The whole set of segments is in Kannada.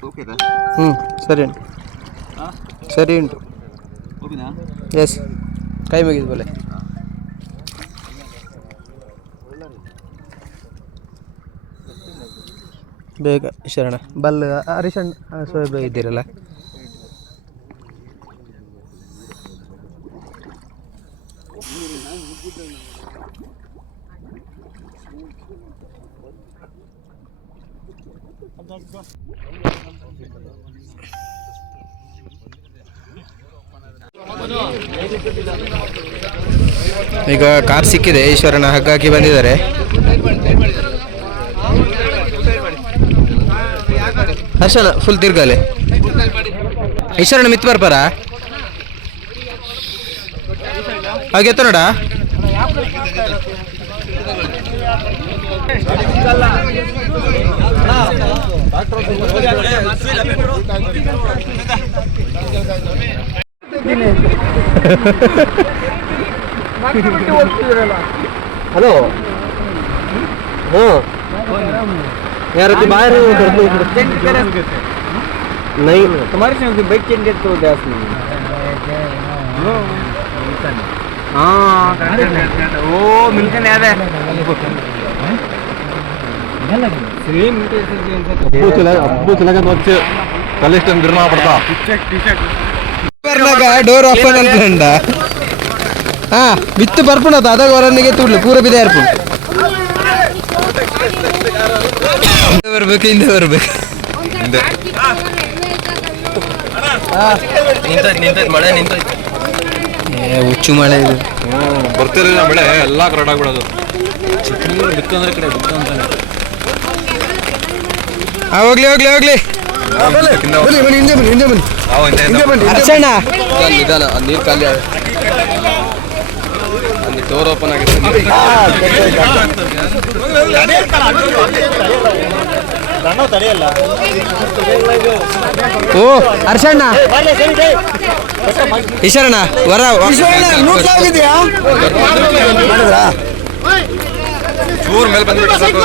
ಹ್ಞೂ ಸರಿ ಉಂಟು. ಸರಿ ಉಂಟು. ಎಸ್ ಕೈ ಮುಗಿದ ಬೋಲೆ. ಬೇಗ ಶರಣ. ಬಲ್ಲ ಹರಿಶಣ್ಣ ಸೋಯಬ ಇದ್ದೀರಲ್ಲ? ಈಗ ಕಾರ್ ಸಿಕ್ಕಿದೆ, ಈಶ್ವರನ ಹಗ್ಗ ಹಾಕಿ ಬಂದಿದ್ದಾರೆ. ಹರ್ಷಣ ಫುಲ್ ತಿರ್ಗಾಲೆ. ಈಶ್ವರನ ಮಿತ್ ಬರ್ಬಾರ ಹಾಗೆ ಎತ್ತ ನೋಡ ಹಲೋ हाँ यार तो बाहर नहीं तुम्हारे संग बाइक चेंज करते हो गैस में ಓ ಮಿಲ್ಕನ್ ಯಾವ್ದೇ ಅಬ್ಬು ಚಿಲಕ ಡೋರ್ ಓಪನ್ ಹಾ ಬಿತ್ತು ಬರ್ಪುಣ ಅದ ಹೊರನಿಗೆ ತೂಡ್ಲು ಪೂರ ಬಿದೆ ಇರ್ಪು ಹಿಂದೆ ಬರ್ಬೇಕು ಹಿಂದೆ ಬರ್ಬೇಕು. ನಿಂತ ನಿಂತ ಮಳೆ ನಿಂತ ಹುಚ್ಚು ಮಳೆ ಇದು. ಬರ್ತಿರಲಿಲ್ಲ ಮಳೆ ಎಲ್ಲ ಕರೆಕ್ಟ್ ಆಗ್ಬಿಡೋದು ಬಿತ್ತಂದ್ರೆ ಕಡೆ ಬಿತ್ತು ಅಂತಾನೆ. ಹೋಗ್ಲಿ ಹೋಗ್ಲಿ ಹೋಗ್ಲಿ. ಬನ್ನಿ ಬನ್ನಿ ಹಿಂದೆ ಬನ್ನಿ. ಹಿಂದೆ ಬನ್ನಿ ಹಿಂದೆ ಬನ್ನಿ. ಅರ್ಚಣ್ಣ ನಿಧಾನ ನೀರು ಖಾಲಿ ಅಲ್ಲಿ ಡೋರ್ ಓಪನ್ ಆಗಿದೆ. ಓ ಹರ್ಷಣ್ಣ ಈಶ್ವರಣ್ಣ ವರ ಚೂರ್ ಮೇಲೆ ಬಂದ್ಬಿಟ್ಟು ಸಾಕು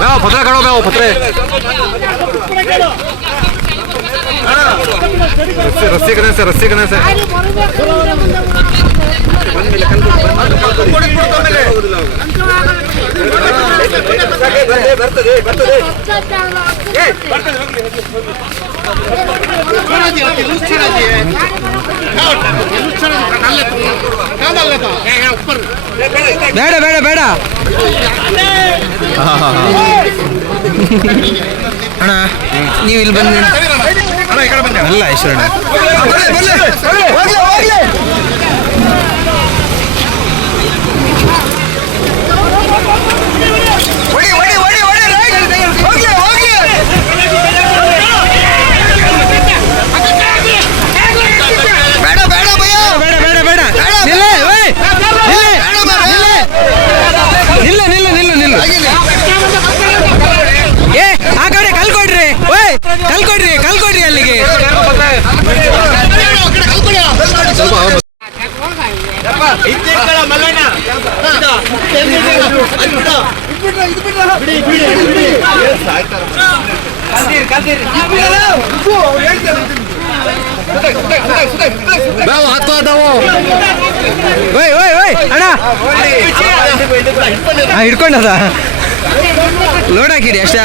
ಮೇವ ಪತ್ರೆ ಕಾಣೋ ಮೇವ ಪತ್ರೆ ರಸ್ಸಿ ರಸ್ಸಿ ಕಣೆ ಸರ್ ರಸ್ಸಿ ಕಣೆ ಸರ್ ಬೇಡ ಬೇಡ ಬೇಡ ಅಣ್ಣ ನೀವು ಇಲ್ಲಿ ಬಂದು ಅಲ್ಲ ಈಶ್ವರಣ್ಣ ಬೇಡ ಬೇಡ ಬೇಡ ಬೇಡ ನಿಲ್ಲ ಓಯ್ ನಿಲ್ಲ ನಿಲ್ಲ ನಿಲ್ಲ ನಿಲ್ಲ ಏ ಆ ಕಡೆ ಕಲ್ ಕೊಡ್ರಿ ಓಯ್ ಕಲ್ ಕೊಡ್ರಿ ಕಲ್ ಕೊಡ್ರಿ ಅಲ್ಲಿಗೆ ಮೇವ ಹತ್ತು ನಾವು ಓಯ್ ಓಯ್ ಓಯ್ ಅಣ್ಣ. ಹಿಡ್ಕೊಂಡದ? ಲೋಡ್ ಹಾಕಿರಿ ಅಷ್ಟ.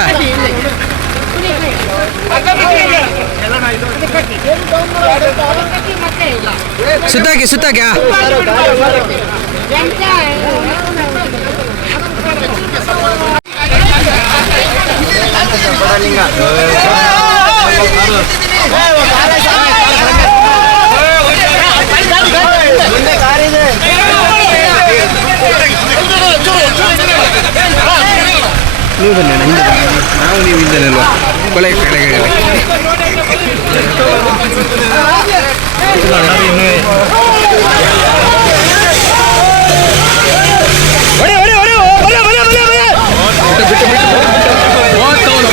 ಸುತ್ತಾಕಿ ಸುತ್ತಾಕಿ. ನೀವು ಬನ್ನಿ ಅಣ್ಣ ಹಿಂದೆ ಬನ್ನಿ ನಾವು ನೀವು ಹಿಂದೆನಲ್ವಾ ಕೊಳೆ ಕೆಳಗೆ ಹೊಡಿ ಹೊಡಿ ಹೊಡಿ ಬಲೆ ಬಲೆ ಬಲೆ ಬಲೆ ಮೂವತ್ತೊಂದು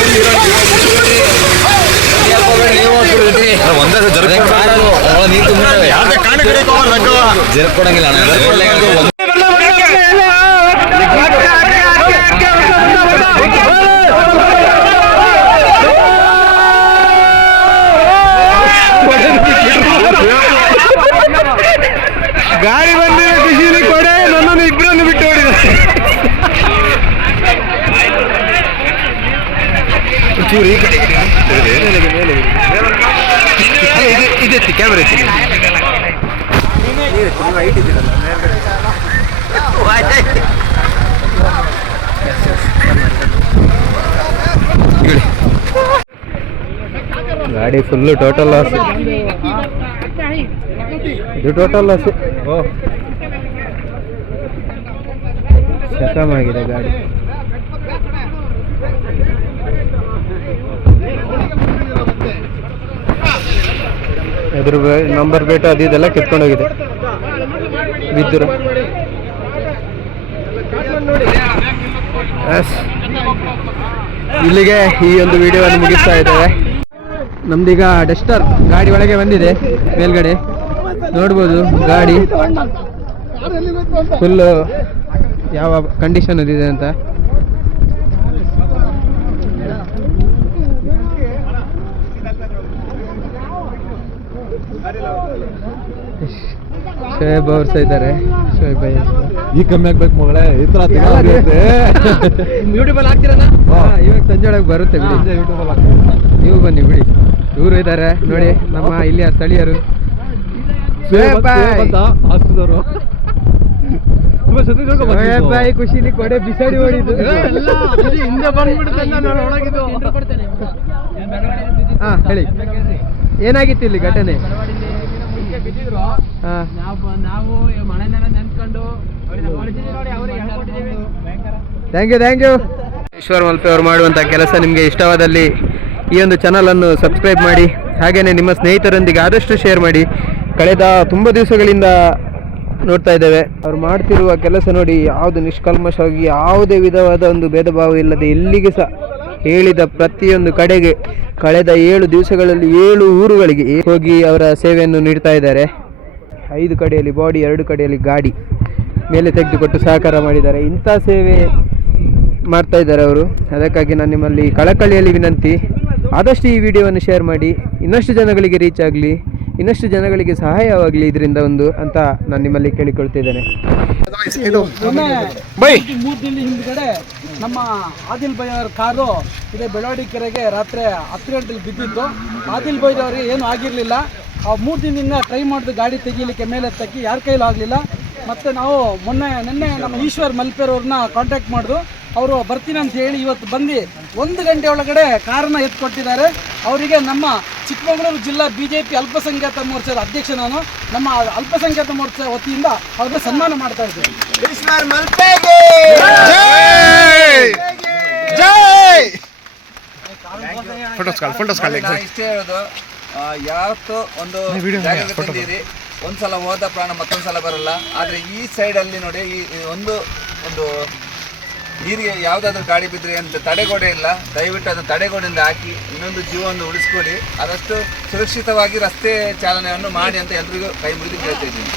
ಜೆರಕ್ ಕೊಡಂಗಿಲ್ಲ ಅಣ್ಣ ಗಾಡಿ ಬಂದಿರೋ ಖುಷಿಲಿ ಕೊಡೆ ನನ್ನನ್ನು ಇಬ್ಬರನ್ನು ಬಿಟ್ಟು ಓಡಿದ ಚೂರು ಈ ಕಡೆ ಮೇಲೆಗೆ ಮೇಲೆಗೆ ಅಲ್ಲ, ಇದು- ಇದ್ದೀರಲ್ಲ ಮೇಲ್ಗಡೆ ಗಾಡಿ ಫುಲ್ಲು ಟೋಟಲ್ ಲಾಸ್ ಇದು ಟೋಟಲ್ ಲಾಸ್ ಓ. ಆಗಿದೆ ಗಾಡಿ. ಎದುರು ನಂಬರ್ ಬೇಟ ಅದು ಇದೆಲ್ಲ ಕಿತ್ಕೊಂಡೋಗಿದೆ. ಬಿದ್ದರು. ಇಲ್ಲಿಗೆ ಈ ಒಂದು ವಿಡಿಯೋವನ್ನು ಮುಗಿಸ್ತಾ ಇದ್ದೇವೆ. ನಮ್ದೀಗ ಡಸ್ಟರ್ ಗಾಡಿ ಒಳಗೆ ಬಂದಿದೆ, ಮೇಲ್ಗಡೆ. ನೋಡ್ಬೋದು, ಗಾಡಿ. ಫುಲ್ಲು ಯಾವ ಕಂಡೀಷನ್ ಇದೆ ಅಂತ. ಶೋಯಬ್ ಅವ್ರು ಸಹ ಇದ್ದಾರೆ. ಶೋಯಬ್ ಈ ಕಮ್ಮಿ ಆಗ್ಬೇಕು ಮಗಳೇ ಈ ತರ ಯೂಟ್ಯೂಬಲ್ಲಿ ಹಾಕ್ತಿರಲ್ಲ? ಇವಾಗ ಸಂಜೆ ಒಳಗೆ ಬರುತ್ತೆ ಬಿಡಿ. ನೀವು ಬನ್ನಿ ಬಿಡಿ. ಇವರು ಇದ್ದಾರೆ. ನೋಡಿ ನಮ್ಮ ಇಲ್ಲಿಯ ಸ್ಥಳೀಯರು. ಖುಷಿಲಿ ಕೊಡೆ ಬಿಸಾಡಿ ಹೊಡಿದು ಹಿಂದೆ ಹಾ ಹೇಳಿ. ಏನಾಗಿತ್ತು ಇಲ್ಲಿ ಘಟನೆ? ನಾವು ಮಳೆನೆಲ್ಲ ನೆನ್ಕೊಂಡು thank you thank you Ishwar Malpe ಅವರು ಮಾಡುವಂಥ ಕೆಲಸ ನಿಮಗೆ ಇಷ್ಟವಾದಲ್ಲಿ ಈ ಒಂದು ಚಾನಲನ್ನು ಸಬ್ಸ್ಕ್ರೈಬ್ ಮಾಡಿ ಹಾಗೆಯೇ ನಿಮ್ಮ ಸ್ನೇಹಿತರೊಂದಿಗೆ ಆದಷ್ಟು ಶೇರ್ ಮಾಡಿ. ಕಳೆದ ತುಂಬ ದಿವಸಗಳಿಂದ ನೋಡ್ತಾ ಇದ್ದೇವೆ. ಅವ್ರು ಮಾಡ್ತಿರುವ ಕೆಲಸ ನೋಡಿ ಯಾವುದು ನಿಷ್ಕಲ್ಮಶವಾಗಿ ಯಾವುದೇ ವಿಧವಾದ ಒಂದು ಭೇದ ಭಾವ ಇಲ್ಲದೆ ಎಲ್ಲಿಗೆ ಸಹ ಹೇಳಿದ ಪ್ರತಿಯೊಂದು ಕಡೆಗೆ ಕಳೆದ ಏಳು ದಿವಸಗಳಲ್ಲಿ ಏಳು ಊರುಗಳಿಗೆ ಹೋಗಿ ಅವರ ಸೇವೆಯನ್ನು ನೀಡ್ತಾ ಇದ್ದಾರೆ. ಐದು ಕಡೆಯಲ್ಲಿ ಬಾಡಿ ಎರಡು ಕಡೆಯಲ್ಲಿ ಗಾಡಿ ಮೇಲೆ ತೆಗೆದುಕೊಟ್ಟು ಸಹಕಾರ ಮಾಡಿದ್ದಾರೆ. ಇಂಥ ಸೇವೆ ಮಾಡ್ತಾ ಇದ್ದಾರೆ ಅವರು. ಅದಕ್ಕಾಗಿ ನಾನು ನಿಮ್ಮಲ್ಲಿ ಕಳಕಳಿಯಲ್ಲಿ ವಿನಂತಿ. ಆದಷ್ಟು ಈ ವಿಡಿಯೋವನ್ನು ಶೇರ್ ಮಾಡಿ. ಇನ್ನಷ್ಟು ಜನಗಳಿಗೆ ರೀಚ್ ಆಗಲಿ ಇನ್ನಷ್ಟು ಜನಗಳಿಗೆ ಸಹಾಯವಾಗಲಿ ಇದರಿಂದ ಒಂದು ಅಂತ ನಾನು ನಿಮ್ಮಲ್ಲಿ ಕೇಳಿಕೊಳ್ತಿದ್ದೇನೆ ನಮ್ಮ ಆದಿಲ್ ಬೈ ಅವ್ರ ಕಾರು ಇದೆ ಬೆಳವಾಡಿ ಕೆರೆಗೆ ರಾತ್ರಿ ಹತ್ತು ಗಂಟೆಲಿ ಬಿದ್ದಿತ್ತು. ಆದಿಲ್ ಬೈ ಅವ್ರಿಗೆ ಏನು ಆಗಿರಲಿಲ್ಲ. ಆ ಮೂರು ದಿನದಿಂದ ಟ್ರೈ ಮಾಡಿದ್ರು ಗಾಡಿ ತೆಗೀಲಿಕ್ಕೆ ಮೇಲೆ ತಕ್ಕಿ ಯಾರ ಕೈಲೂ ಆಗಲಿಲ್ಲ. ಮತ್ತು ನಾವು ಮೊನ್ನೆ, ನಿನ್ನೆ ನಮ್ಮ ಈಶ್ವರ್ ಮಲ್ಪೇರವ್ರನ್ನ ಕಾಂಟ್ಯಾಕ್ಟ್ ಮಾಡಿದ್ರು ಅವರು ಬರ್ತೀನಿ ಅಂತ ಹೇಳಿ ಇವತ್ತು ಬಂದು ಒಂದು ಗಂಟೆ ಒಳಗಡೆ ಕಾರನ್ನ ಎತ್ಕೊಟ್ಟಿದ್ದಾರೆ. ಅವರಿಗೆ ನಮ್ಮ ಚಿಕ್ಕಮಗಳೂರು ಜಿಲ್ಲಾ ಬಿಜೆಪಿ ಜೆ ಪಿ ಅಲ್ಪಸಂಖ್ಯಾತ ಮೋರ್ಚಾದ ಅಧ್ಯಕ್ಷ ನಾನು. ನಮ್ಮ ಅಲ್ಪಸಂಖ್ಯಾತ ಮೋರ್ಚಾ ವತಿಯಿಂದ ಅವ್ರಿಗೆ ಸನ್ಮಾನ ಮಾಡ್ತಾ ಇದ್ದೇವೆ ಇಷ್ಟೇ ಹೇಳೋದು ಯಾವತ್ತು ಒಂದು ಜಾಗಕ್ಕೆ ಒಂದ್ಸಲ ಹೋದ ಪ್ರಾಣ ಮತ್ತೊಂದ್ಸಲ ಬರಲ್ಲ. ಆದ್ರೆ ಈ ಸೈಡ್ ಅಲ್ಲಿ ನೋಡಿ ಈ ಒಂದು ಒಂದು ನೀರಿಗೆ ಯಾವುದಾದ್ರೂ ಗಾಡಿ ಬಿದ್ದರೆ ಅಂತ ತಡೆಗೋಡೆ ಇಲ್ಲ. ದಯವಿಟ್ಟು ಅದನ್ನು ತಡೆಗೋಡೆಯಿಂದ ಹಾಕಿ ಇನ್ನೊಂದು ಜೀವವನ್ನು ಉಳಿಸ್ಕೊಳ್ಳಿ. ಆದಷ್ಟು ಸುರಕ್ಷಿತವಾಗಿ ರಸ್ತೆ ಚಾಲನೆಯನ್ನು ಮಾಡಿ ಅಂತ ಎಲ್ರಿಗೂ ಕೈ ಮುಗಿದು ಕೇಳ್ತಿದ್ದೀನಿ